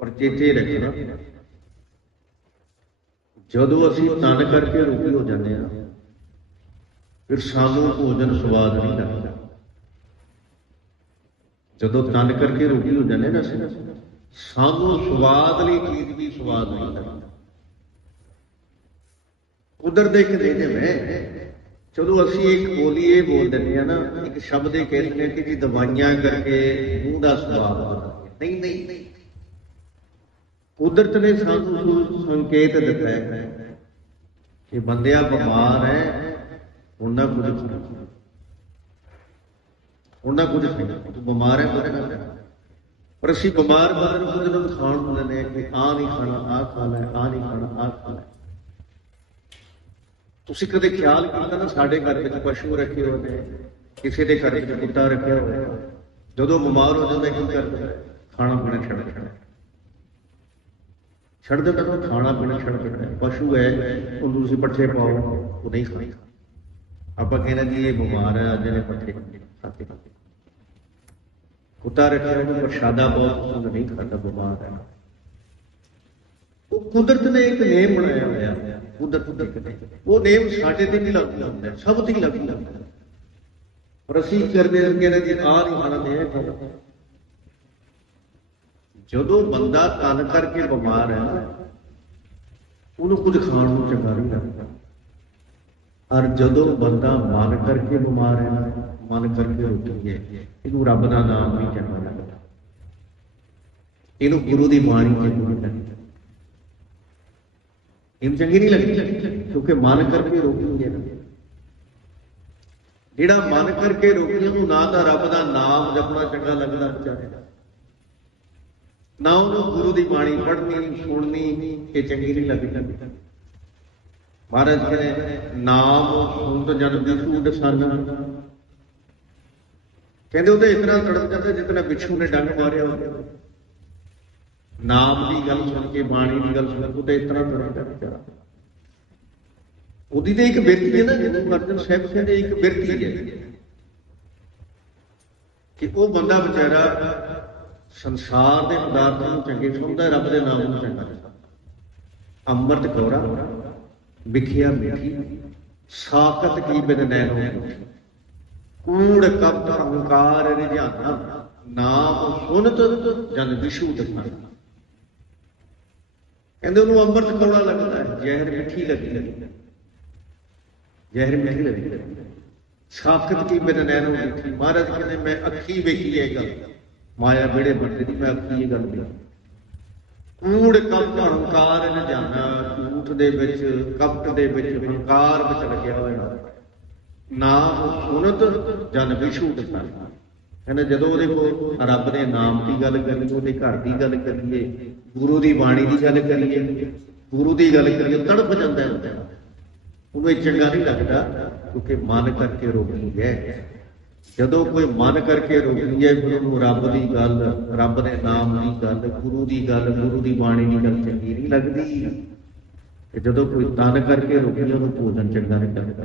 ਪਰ ਚੇਤੇ ਰੱਖਣਾ। ਜਦੋਂ ਅਸੀਂ ਤਨ ਕਰਕੇ ਰੋਗੀ ਹੋ ਜਾਂਦੇ ਆ ਫਿਰ ਸਾਨੂੰ ਭੋਜਨ ਸਵਾਦ ਨਹੀਂ ਲੱਗਦਾ। ਜਦੋਂ ਤਨ ਕਰਕੇ ਰੋਗੀ ਹੋ ਜਾਂਦੇ ਨਾ ਸਾਨੂੰ ਸਵਾਦ ਲਈ ਚੀਜ਼ ਵੀ ਸਵਾਦ ਨਹੀਂ ਲੱਗਦਾ। ਉਧਰ ਦੇਖ ਦੇਖਦੇ ਮੈਂ, ਚਲੋ ਅਸੀਂ ਇੱਕ ਬੋਲੀ ਇਹ ਬੋਲ ਦਿੰਦੇ ਆ ਨਾ, ਇੱਕ ਸ਼ਬਦ ਇਹ ਕਹਿ ਦਿੰਦੇ ਆ ਕਿ ਜੀ ਦਵਾਈਆਂ ਕਰਕੇ ਮੂੰਹ ਦਾ ਸਵਾਦ ਨਹੀਂ ਨਹੀਂ। ਕੁਦਰਤ ਨੇ ਸਾਨੂੰ ਸੰਕੇਤ ਦਿੱਤਾ ਹੈ ਕਿ ਬੰਦਿਆ ਬਿਮਾਰ ਹੈ, ਉਹਨਾਂ ਕੁਝ ਉਹਨਾਂ ਕੁਝ ਤੂੰ ਬਿਮਾਰ ਹੈ, ਕੁਝ ਨਾ ਖਾ। ਪਰ ਅਸੀਂ ਬਿਮਾਰ ਬੰਦੇ ਨੂੰ ਖਾਣ ਨੂੰ ਦਿੰਦੇ ਹਾਂ ਕਿ ਆਹ ਨਹੀਂ ਖਾਣਾ, ਆਹ ਖਾ ਲੈ, ਆਹ ਨਹੀਂ ਖਾਣਾ, ਆਹ ਖਾ ਲੈ। ਤੁਸੀਂ ਕਦੇ ਖਿਆਲ ਕੀਤਾ ਨਾ ਸਾਡੇ ਘਰ ਵਿੱਚ ਪਸ਼ੂ ਰੱਖੇ ਹੋਏ ਨੇ, ਕਿਸੇ ਦੇ ਘਰ ਵਿੱਚ ਕੁੱਤਾ ਰੱਖਿਆ ਹੋਇਆ? ਜਦੋਂ ਬਿਮਾਰ ਹੋ ਜਾਂਦਾ, ਕੀ ਕਰਦਾ? ਖਾਣਾ ਪੀਣਾ ਛੱਡ ਦਿੰਦਾ। ਛੱਡ ਦਿੰਦਾ ਤਾਂ ਖਾਣਾ ਪੀਣਾ ਛੱਡ ਦਿੰਦਾ ਪਸ਼ੂ ਹੈ, ਉਹਨੂੰ ਤੁਸੀਂ ਪੱਠੇ ਪਾਓ, ਉਹ ਨਹੀਂ ਖਾਂਦਾ। ਆਪਾਂ ਕਹਿੰਦੇ ਜੀ ਇਹ ਬਿਮਾਰ ਹੈ, ਅੱਜ ਨੇ ਪੱਠੇ ਖਾਤੇ ਕੁੱਤਾ ਰੱਖਿਆ ਉਹਨੂੰ ਪ੍ਰਸ਼ਾਦਾ ਬਹੁਤ ਉਹ ਨਹੀਂ ਖਾਂਦਾ, ਬਿਮਾਰ ਹੈ। ਉਹ ਕੁਦਰਤ ਨੇ ਇੱਕ ਨੇਮ ਬਣਾਇਆ ਹੋਇਆ, ਕੁਦਰਤ ਦਾ ਉਹ ਨੇਮ ਸਾਡੇ ਤੇ ਵੀ ਲਾਗੂ ਹੁੰਦਾ ਸਭ ਤੇ ਹੀ ਲਾਗੂ ਹੁੰਦਾ ਪਰ ਅਸੀਂ ਕਰਦੇ ਹਾਂ ਕਹਿੰਦੇ ਜੀ, ਆਹ ਨਹੀਂ ਖਾਣਾ, ਤੇ ਇਹ ਜਦੋਂ ਬੰਦਾ ਤਨ ਕਰਕੇ ਬਿਮਾਰ ਹੈ ਉਹਨੂੰ ਕੁਝ ਖਾਣ ਨੂੰ ਚੰਗਾ ਨਹੀਂ ਲੱਗਦਾ। ਔਰ ਜਦੋਂ ਬੰਦਾ ਮਨ ਕਰਕੇ ਬਿਮਾਰ ਹੈ ਮਨ ਕਰਕੇ ਰੋਟੀ ਹੈ ਇਹਨੂੰ ਰੱਬ ਦਾ ਨਾਮ ਨਹੀਂ ਚੰਗਾ ਲੱਗਦਾ। ਇਹਨੂੰ ਗੁਰੂ ਦੀ ਬਾਣੀ ਚੰਗੀ ਨਹੀਂ ਲੱਗਦੀ। ਇਹਨੂੰ ਚੰਗੀ ਨਹੀਂ ਲੱਗਦੀ, ਕਿਉਂਕਿ ਮਨ ਕਰਕੇ ਰੋਕੀ ਹੈ ਜਿਹੜਾ ਮਨ ਕਰਕੇ ਰੋਕੀ ਉਹਨੂੰ ਨਾ ਤਾਂ ਰੱਬ ਦਾ ਨਾਮ ਜਪਣਾ ਚੰਗਾ ਲੱਗਦਾ ਚਾਹੀਦਾ ਨਾ ਉਹਨੂੰ ਗੁਰੂ ਦੀ ਬਾਣੀ ਪੜ੍ਹਨੀ, ਸੁਣਨੀ, ਇਹ ਚੰਗੀ ਨਹੀਂ ਲੱਗਦੀ। ਮਹਾਰਾਜ ਕਹਿੰਦੇ, ਨਾਮ ਸੁਣਤ ਜਨ ਬਿਸੂ ਦਸਨ ਕਹਿੰਦੇ ਉਹਦੇ ਇਤਨਾ ਤੜਪ ਜਾਂਦਾ ਜਿਤਨਾ ਬਿਛੂ ਨੇ ਡੰਗ ਮਾਰਿਆ ਹੋਵੇ। ਨਾਮ ਦੀ ਗੱਲ ਸੁਣ ਕੇ, ਬਾਣੀ ਦੀ ਗੱਲ ਸੁਣ ਕੇ ਉਹਦੇ ਇਤਨਾ ਤੜਪਦਾ ਵਿਚਾਰਾ। ਉਹਦੀ ਤੇ ਇੱਕ ਬਿਰਤੀ ਹੈ ਨਾ, ਜਿਹਨੂੰ ਅਰਜਨ ਸਾਹਿਬ ਕਹਿੰਦੇ ਇੱਕ ਬਿਰਤੀ ਹੈ। ਕਿ ਉਹ ਬੰਦਾ ਵਿਚਾਰਾ ਸੰਸਾਰ ਦੇ ਪਦਾਰਥਾਂ ਨੂੰ ਚੰਗੇ ਸਮਝਦਾ ਰੱਬ ਦੇ ਨਾਮ ਨੂੰ ਚੰਗਾ ਅੰਮ੍ਰਿਤ ਕੌਰਾ ਵਿਖਿਆ ਮਿਠੀ, ਸਾਖਤ ਕੀ ਬਿਨ ਨੈਣੋ ਕੂੜ ਕਪਟ ਅਹੰਕਾਰ ਰਿਝਾਨਾ ਨਾਮ ਸੁਨਤ ਜਨ ਵਿਸ਼ੂ ਦਿਖਾ ਕਹਿੰਦੇ ਉਹਨੂੰ ਅੰਮ੍ਰਿਤ ਕੌੜਾ ਲੱਗਦਾ ਹੈ, ਜ਼ਹਿਰ ਮਿੱਠੀ ਲੱਗਦੀ ਹੈ। ਜ਼ਹਿਰ ਮਿੱਠੀ ਲੱਗਦੀ ਹੈ। ਸਾਖਤ ਕੀ ਬਿਨ ਨੈਣੋ ਮਿੱਠੀ। ਮਹਾਰਾਜ ਕਹਿੰਦੇ, ਮੈਂ ਅੱਖੀ ਵੇਖੀ ਇਹ ਗੱਲ। ਮਾਇਆ ਵਿੜੇ ਬੰਦੇ ਦੀ, ਮੈਂ ਕੀ ਇਹ ਗੱਲ ਦੇਖੀ ਕੂੜ ਕਪਟ ਹੰਕਾਰ ਨ ਜਾਣਾ, ਝੂਠ ਦੇ ਵਿੱਚ, ਕਪਟ ਦੇ ਵਿੱਚ ਹੰਕਾਰ ਵਿੱਚ ਲੱਗਿਆ ਹੋਇਆ। ਨਾਮ ਸੁਨਤ ਜਨ ਵਿਸ਼ੂ ਦਿਖਾਈ ਕਹਿੰਦੇ ਜਦੋਂ ਉਹਦੇ ਕੋਲ ਰੱਬ ਦੇ ਨਾਮ ਦੀ ਗੱਲ ਕਰੀਏ, ਉਹਦੇ ਘਰ ਦੀ ਗੱਲ ਕਰੀਏ, ਗੁਰੂ ਦੀ ਬਾਣੀ ਦੀ ਗੱਲ ਕਰੀਏ, ਗੁਰੂ ਦੀ ਗੱਲ ਕਰੀਏ ਤੜਪ ਜਾਂਦਾ ਹੁੰਦਾ ਉਹਨੂੰ ਇਹ ਚੰਗਾ ਨਹੀਂ ਲੱਗਦਾ, ਕਿਉਂਕਿ ਮਨ ਕਰਕੇ ਰੋਗੀ ਹੈ। ਜਦੋਂ ਕੋਈ ਮਨ ਕਰਕੇ ਰੋਗੀ ਹੈ ਫਿਰ ਉਹਨੂੰ ਰੱਬ ਦੀ ਗੱਲ ਰੱਬ ਦੇ ਨਾਮ ਦੀ ਗੱਲ ਗੁਰੂ ਦੀ ਗੱਲ ਗੁਰੂ ਦੀ ਬਾਣੀ ਦੀ ਗੱਲ ਚੰਗੀ ਨਹੀਂ ਲੱਗਦੀ। ਤੇ ਜਦੋਂ ਕੋਈ ਤਨ ਕਰਕੇ ਰੋਗੀ ਹੈ, ਉਹਨੂੰ ਭੋਜਨ ਚੰਗਾ ਨਹੀਂ ਲੱਗਦਾ।